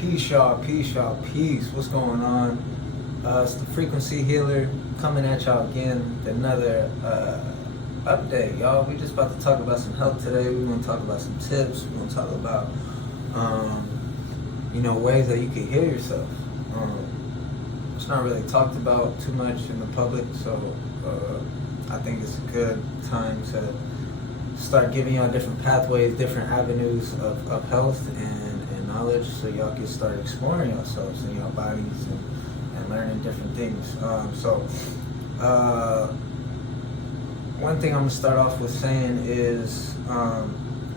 Peace, y'all. Peace, y'all. Peace. What's going on? It's the Frequency Healer coming at y'all again with another update, y'all. We just about to talk about some health today. We want to talk about some tips. We want to talk about, ways that you can heal yourself. It's not really talked about too much in the public, so I think it's a good time to start giving y'all different pathways, different avenues of health and knowledge, so y'all can start exploring yourselves and your bodies and learning different things. One thing I'm gonna start off with saying is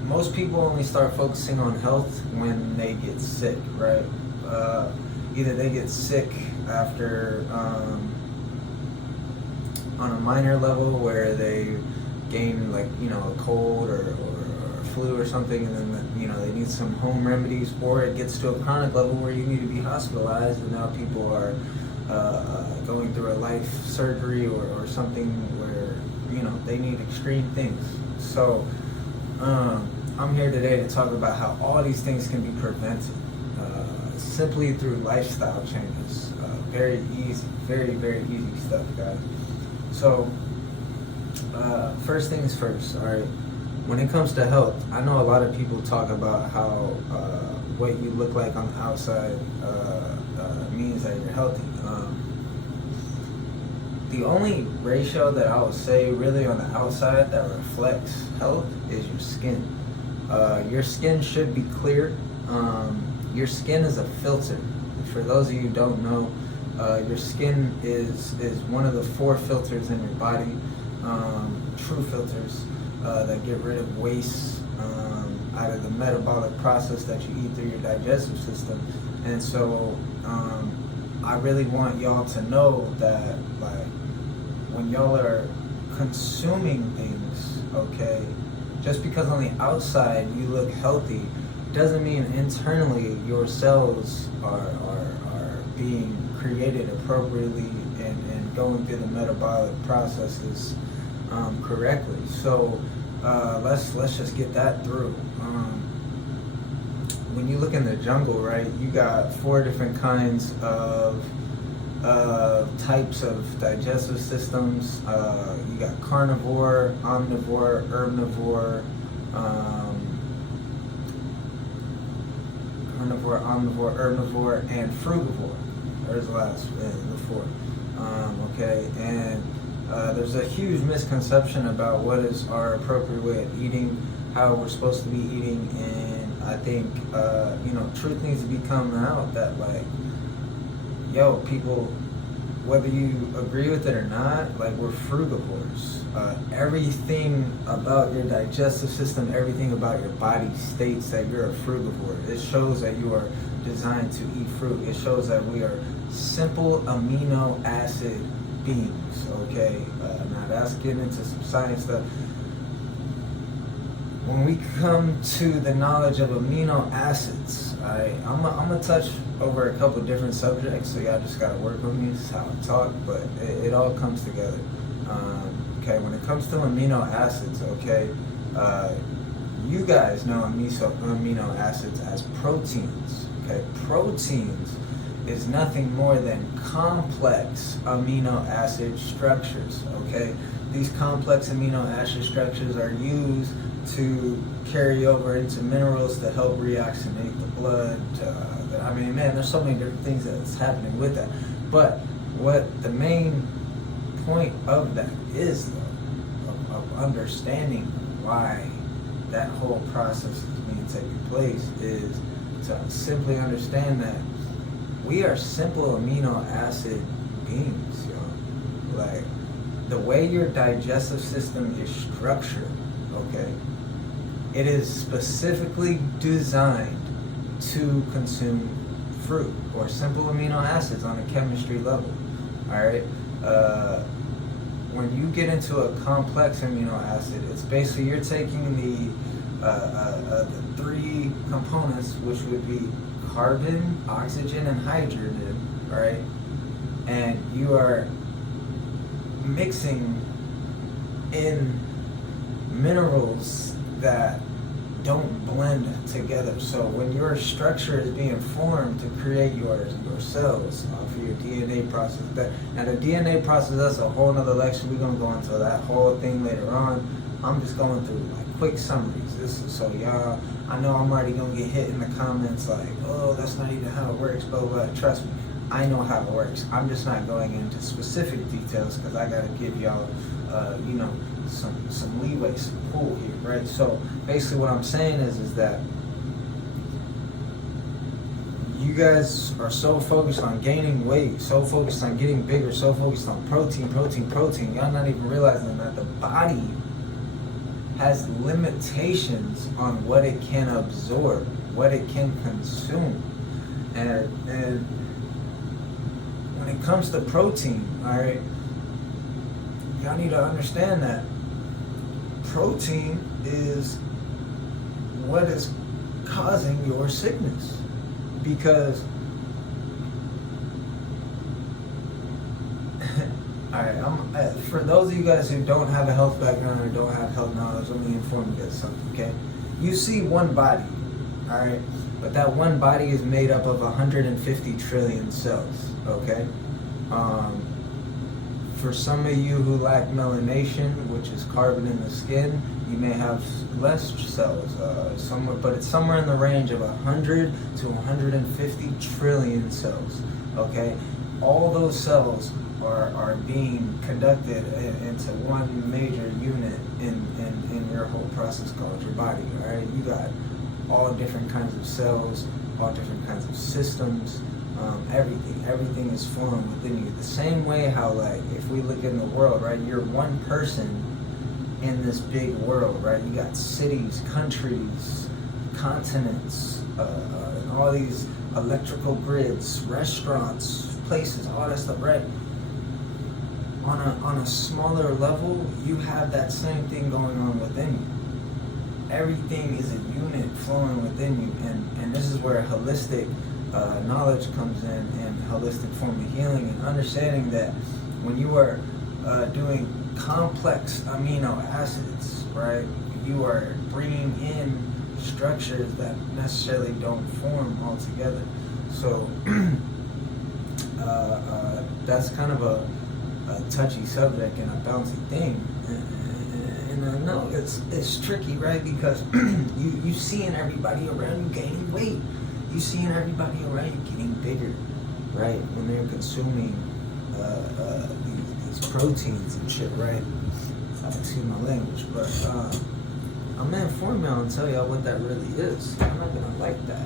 most people only start focusing on health when they get sick, right? Either they get sick after on a minor level where they gain a cold or flu or something, and then they need some home remedies, or it gets to a chronic level where you need to be hospitalized, and now people are going through a life surgery or something where they need extreme things. So I'm here today to talk about how all these things can be prevented simply through lifestyle changes. Very easy, very, very easy stuff, guys. So first things first, all right? When it comes to health, I know a lot of people talk about how what you look like on the outside means that you're healthy. The only ratio that I would say really on the outside that reflects health is your skin. Your skin should be clear. Your skin is a filter. For those of you who don't know, your skin is one of the 4 filters in your body, true filters. That get rid of waste out of the metabolic process that you eat through your digestive system. And so I really want y'all to know that when y'all are consuming things, okay, just because on the outside you look healthy doesn't mean internally your cells are being created appropriately and going through the metabolic processes correctly. So let's just get that through. When you look in the jungle, right, you got 4 different kinds of types of digestive systems. You got carnivore, omnivore, herbivore, and frugivore. There's the last, the 4. Okay, and there's a huge misconception about what is our appropriate way of eating, how we're supposed to be eating, and I think truth needs to be coming out that people, whether you agree with it or not, we're frugivores. Everything about your digestive system, everything about your body states that you're a frugivore. It shows that you are designed to eat fruit. It shows that we are simple amino acid beings, okay? Now that's getting into some science stuff. When we come to the knowledge of amino acids, I'm gonna touch over a couple different subjects, so y'all just gotta work with me. This is how I talk, but it all comes together. Okay, when it comes to amino acids, okay, you guys know amino acids as proteins. Okay, proteins is nothing more than complex amino acid structures, okay? These complex amino acid structures are used to carry over into minerals to help reoxygenate the blood. There's so many different things that's happening with that. But what the main point of that is, though, of understanding why that whole process is being taken place, is to simply understand that we are simple amino acid beings, y'all. The way your digestive system is structured, okay, it is specifically designed to consume fruit or simple amino acids on a chemistry level, all right? When you get into a complex amino acid, it's basically you're taking the 3 components, which would be carbon, oxygen, and hydrogen, right? And you are mixing in minerals that don't blend together. So when your structure is being formed to create your cells for your DNA process, now the DNA process, that's a whole nother lecture. We're gonna go into that whole thing later on. I'm just going through like quick summaries. This is so y'all. I know I'm already gonna get hit in the comments like, oh, that's not even how it works, but trust me, I know how it works. I'm just not going into specific details because I gotta give y'all, some leeway, some pull here, right? So basically, what I'm saying is that you guys are so focused on gaining weight, so focused on getting bigger, so focused on protein. Y'all not even realizing that the body has limitations on what it can absorb, what it can consume. And when it comes to protein, all right, y'all need to understand that protein is what is causing your sickness. Because alright, for those of you guys who don't have a health background or don't have health knowledge, let me inform you guys something, okay? You see one body, alright? But that one body is made up of 150 trillion cells, okay? For some of you who lack melanation, which is carbon in the skin, you may have less cells, but it's somewhere in the range of 100 to 150 trillion cells, okay? All those cells are being conducted into one major unit in your whole process called your body, all right? You got all different kinds of cells, all different kinds of systems, everything is formed within you. The same way how, like, if we look in the world, right, you're one person in this big world, right? You got cities, countries, continents, and all these electrical grids, restaurants, places, all that stuff, right? On a smaller level, you have that same thing going on within you. Everything is a unit flowing within you, and this is where holistic knowledge comes in, and holistic form of healing, and understanding that when you are doing complex amino acids, right, you are bringing in structures that necessarily don't form altogether. So that's kind of a touchy subject and a bouncy thing, and I know it's tricky, right? Because you seeing everybody around you gaining weight, you seeing everybody around you getting bigger, right? When they're consuming these proteins and shit, right? Excuse my language, but I'm gonna inform y'all and tell y'all what that really is. I'm not gonna like that.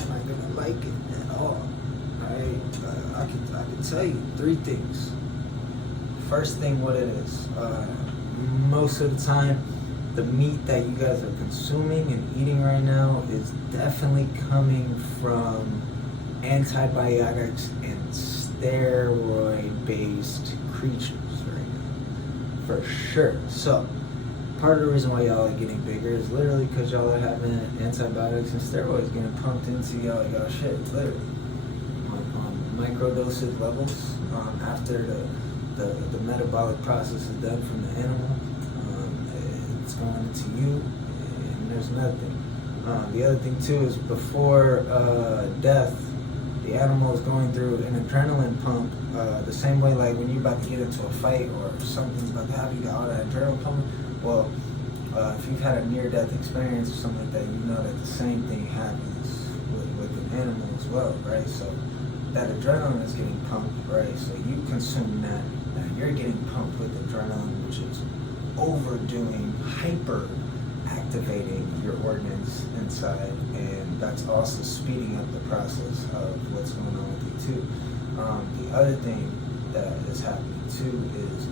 I'm not gonna like it at all. Alright, I can tell you 3 things. First thing, what it is. Most of the time, the meat that you guys are consuming and eating right now is definitely coming from antibiotics and steroid-based creatures right now, for sure. So, part of the reason why y'all are getting bigger is literally because y'all are having antibiotics and steroids getting pumped into y'all shit, literally. On microdosage levels, after the metabolic process is done from the animal, it's going into you, and there's nothing. The other thing too is before death, the animal is going through an adrenaline pump, the same way like when you're about to get into a fight or something's about to happen, you got all that adrenaline pumping. Well, if you've had a near-death experience or something like that, you know that the same thing happens with an animal as well, right? So that adrenaline is getting pumped, right? So you consume that, and you're getting pumped with adrenaline, which is overdoing, hyper activating your organs inside, and that's also speeding up the process of what's going on with you too. The other thing that is happening too is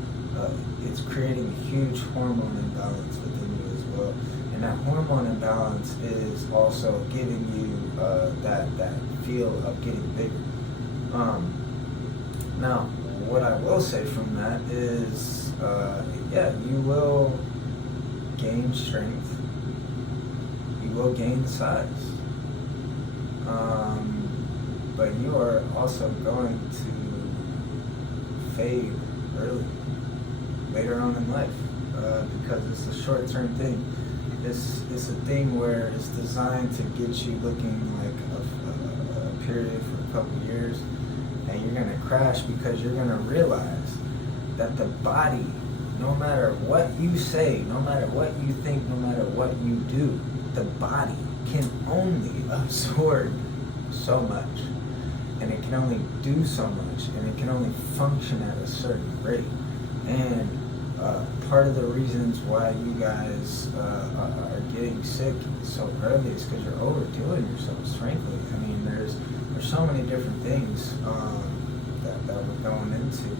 it's creating a huge hormone imbalance within you as well, and that hormone imbalance is also giving you that feel of getting bigger. Now, what I will say from that is, you will gain strength, you will gain size, but you are also going to fade early, later on in life, because it's a short-term thing. it's a thing where it's designed to get you looking like a period for a couple years, and you're gonna crash because you're gonna realize that the body, no matter what you say, no matter what you think, no matter what you do, the body can only absorb so much, and it can only do so much, and it can only function at a certain rate. And part of the reasons why you guys are getting sick so early is because you're overdoing yourselves, frankly. I mean, there's so many different things that we're going into.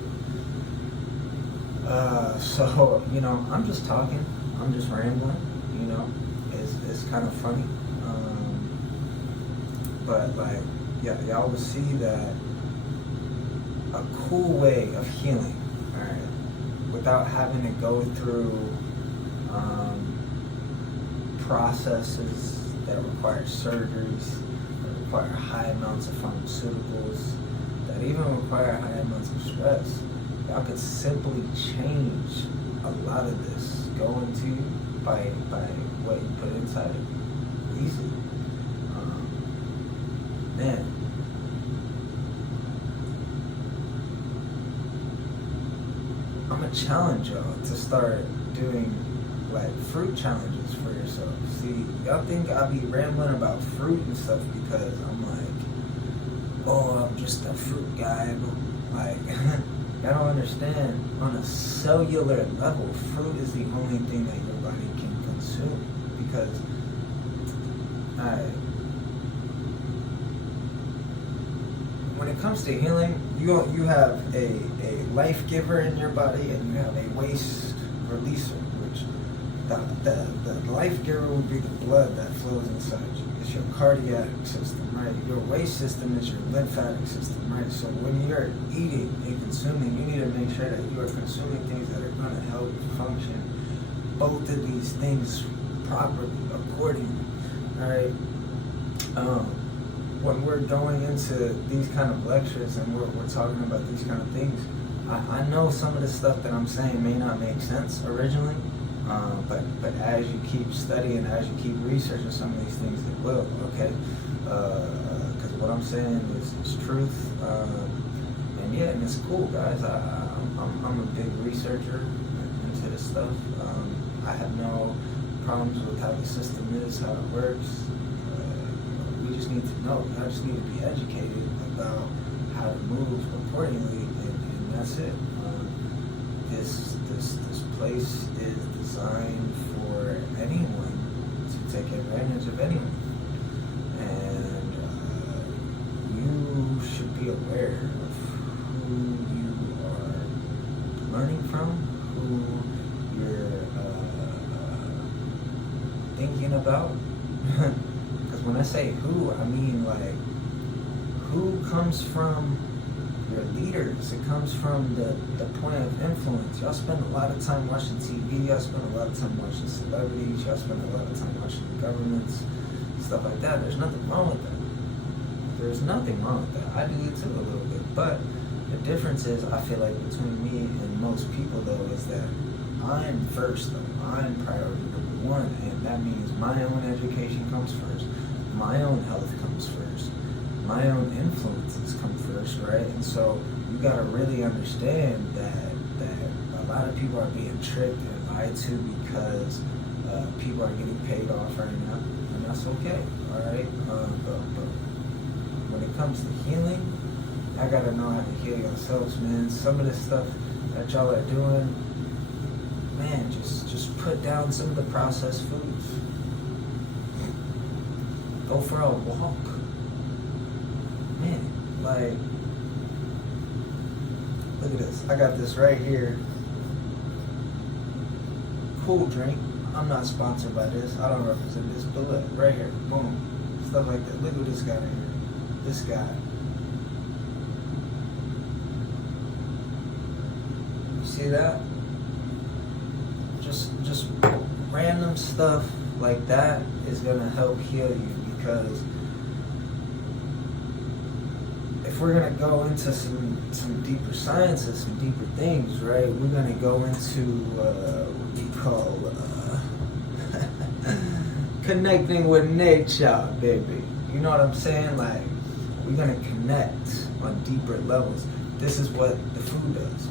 So, you know, I'm just talking, I'm just rambling, you know, it's kind of funny. But like, yeah, y'all will see that a cool way of healing, all right, without having to go through processes that require surgeries, that require high amounts of pharmaceuticals, that even require high amounts of stress. Y'all could simply change a lot of this going to you by what you put inside it. Easy. Man. I'm gonna challenge y'all to start doing like fruit challenges for yourself. See, y'all think I be rambling about fruit and stuff because I'm like, oh, I'm just a fruit guy, but like, y'all don't understand. On a cellular level, fruit is the only thing that your body can consume because, when it comes to healing, you have a life giver in your body and you have a waste releaser, which the life giver would be the blood that flows inside you. It's your cardiac system, right? Your waste system is your lymphatic system, right? So when you're eating and consuming, you need to make sure that you are consuming things that are going to help function both of these things properly, accordingly, all right? When we're going into these kind of lectures and we're talking about these kind of things, I know some of the stuff that I'm saying may not make sense originally, but as you keep studying, as you keep researching some of these things, it will, okay? Because what I'm saying is truth, and yeah, and it's cool, guys. I'm a big researcher into this stuff. I have no problems with how the system is, how it works. We just need to know. I just need to be educated about how to move accordingly, and that's it. This place is designed for anyone to take advantage of anyone, and you should be aware of who you are learning from, who you're thinking about. When I say who, I mean like who comes from your leaders. It comes from the point of influence. Y'all spend a lot of time watching TV, y'all spend a lot of time watching celebrities, y'all spend a lot of time watching governments, stuff like that. There's nothing wrong with that. There's nothing wrong with that. I do it too a little bit. But the difference is, I feel like between me and most people though, is that I'm first though. I'm priority number one, and that means my own education comes first. My own health comes first. My own influences come first, right? And so you gotta really understand that a lot of people are being tricked and lied to because people are getting paid off right now, and that's okay, all right? But when it comes to healing, I gotta know how to heal yourselves, man. Some of the stuff that y'all are doing, man, just put down some of the processed foods. Go for a walk. Man, like, look at this. I got this right here. Cool drink. I'm not sponsored by this. I don't represent this, but look, right here. Boom. Stuff like that. Look at this guy right here. This guy. You see that? Just random stuff like that is gonna help heal you. Because if we're gonna go into some deeper sciences, some deeper things, right? We're gonna go into what we call connecting with nature, baby. You know what I'm saying? Like, we're gonna connect on deeper levels. This is what the food does.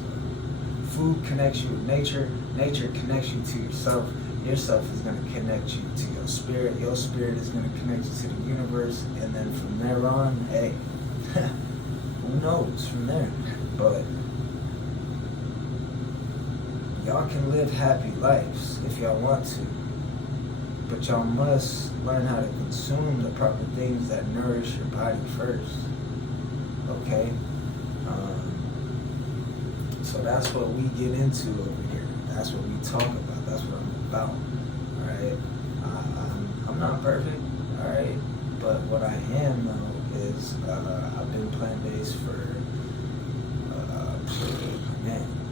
Food connects you with nature. Nature connects you to yourself. Yourself is gonna connect you to your spirit. Your spirit is gonna connect you to the universe. And then from there on, hey, who knows from there? But y'all can live happy lives if y'all want to. But y'all must learn how to consume the proper things that nourish your body first. Okay? So that's what we get into over here. That's what we talk about. That's what I'm about. Alright? I'm not perfect. Alright? But what I am, though, is I've been plant-based for,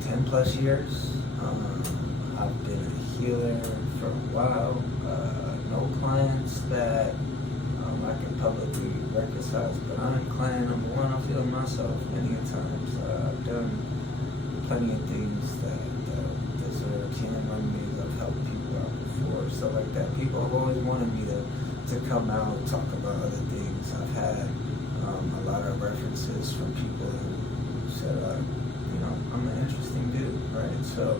10 plus years. I've been a healer for a while. No clients that I can publicly reconcile, but I'm client number one. I feel myself many times. I've done plenty of things that deserve 10 remedies. I've helped people out before, stuff like that. People have always wanted me to come out, talk about other things. I've had a lot of references from people who said, I'm an interesting dude, right? So,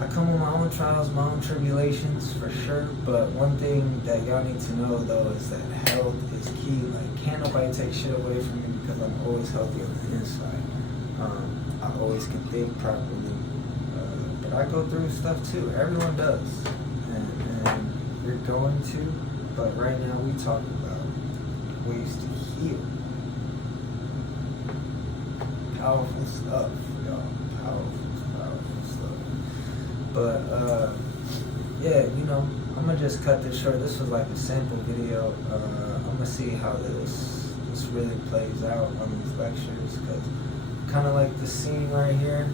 I come with my own trials, my own tribulations, for sure. But one thing that y'all need to know, though, is that health is key. Like, can't nobody take shit away from me because I'm always healthy on the inside. I always can think properly. But I go through stuff, too. Everyone does. And you're going to. But right now, we talk about ways to heal. Powerful stuff, y'all. Powerful stuff. But, I'm gonna just cut this short. This was like a sample video. I'm gonna see how this really plays out on these lectures, because kind of like the scene right here.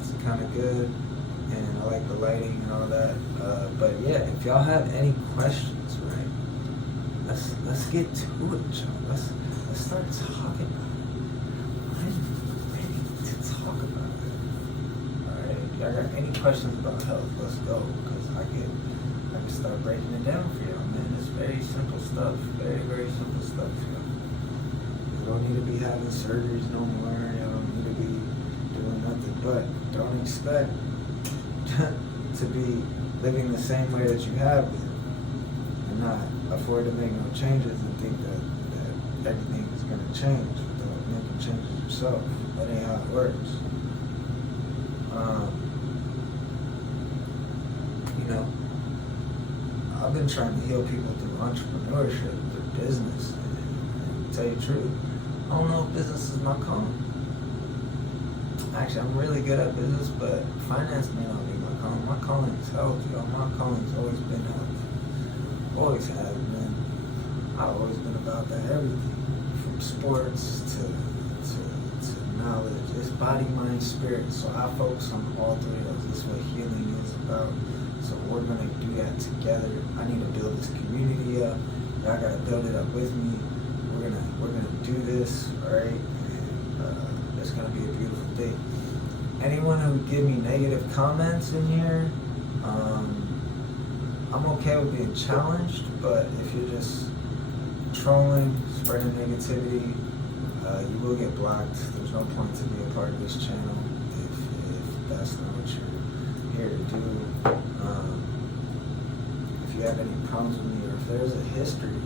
It's kind of good, and I like the lighting and all that. But yeah, if y'all have any questions, right? Let's get to it, y'all. Let's start talking about it. I'm ready to talk about it. Alright, if y'all got any questions about health, let's go. Because I can start breaking it down for y'all, man. It's very simple stuff. Very, very simple stuff, y'all. You don't need to be having surgeries no more. You don't need to be doing nothing. But don't expect to be living the same way that you have been and not afford to make no changes and think that everything is going to change without making changes yourself. That ain't how it works. I've been trying to heal people through entrepreneurship, through business, and to tell you the truth, I don't know if business is my calling. Actually, I'm really good at business, but finance may not be my calling. My calling is health, y'all. My calling's always been health. Always has, man. I've always been about that everything, from sports to knowledge. It's body, mind, spirit. So I focus on all three of those. This is what healing is about. So we're gonna do that together. I need to build this community up. Y'all gotta build it up with me. We're gonna do this, alright? And it's gonna be a beautiful thing. Anyone who give me negative comments in here, I'm okay with being challenged, but if you're just trolling, spreading negativity, you will get blocked. There's no point to be a part of this channel if that's not what you're here to do. If you have any problems with me, or if there's a history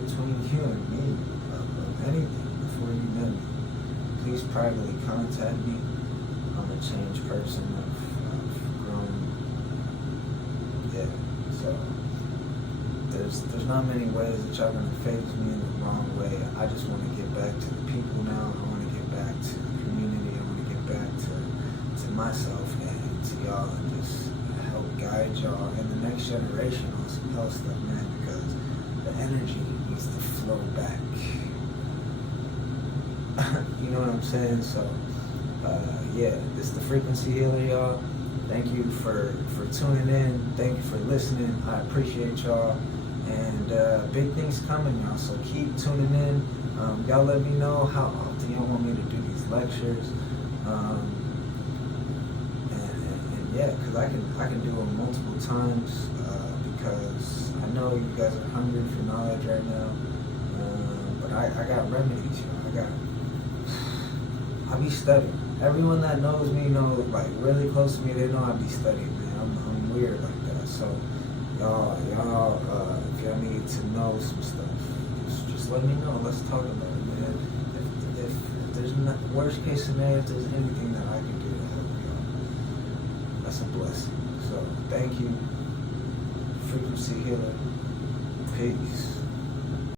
between you and me of anything before you met me, please privately contact me. I'm a changed person. I've grown. Yeah. So there's not many ways that y'all gonna phase me in the wrong way. I just want to get back to the people now. I want to get back to the community. I want to get back to myself and to y'all, and just help guide y'all in the next generation on some health stuff, man. Because the energy needs to flow back. You know what I'm saying? So this is the Frequency Healer, y'all. Thank you for tuning in. Thank you for listening. I appreciate y'all. And big things coming, y'all. So keep tuning in. Y'all let me know how often y'all want me to do these lectures. And yeah, because I can do them multiple times because I know you guys are hungry for knowledge right now. But I got remedies, you know. I be studying. Everyone that knows me know, like really close to me, they know I be studying, man. I'm weird like that. So y'all, if y'all need to know some stuff, just let me know. Let's talk about it, man. If there's not worst case scenario, if there's anything that I can do to help y'all, that's a blessing. So thank you, Frequency Healer. Peace.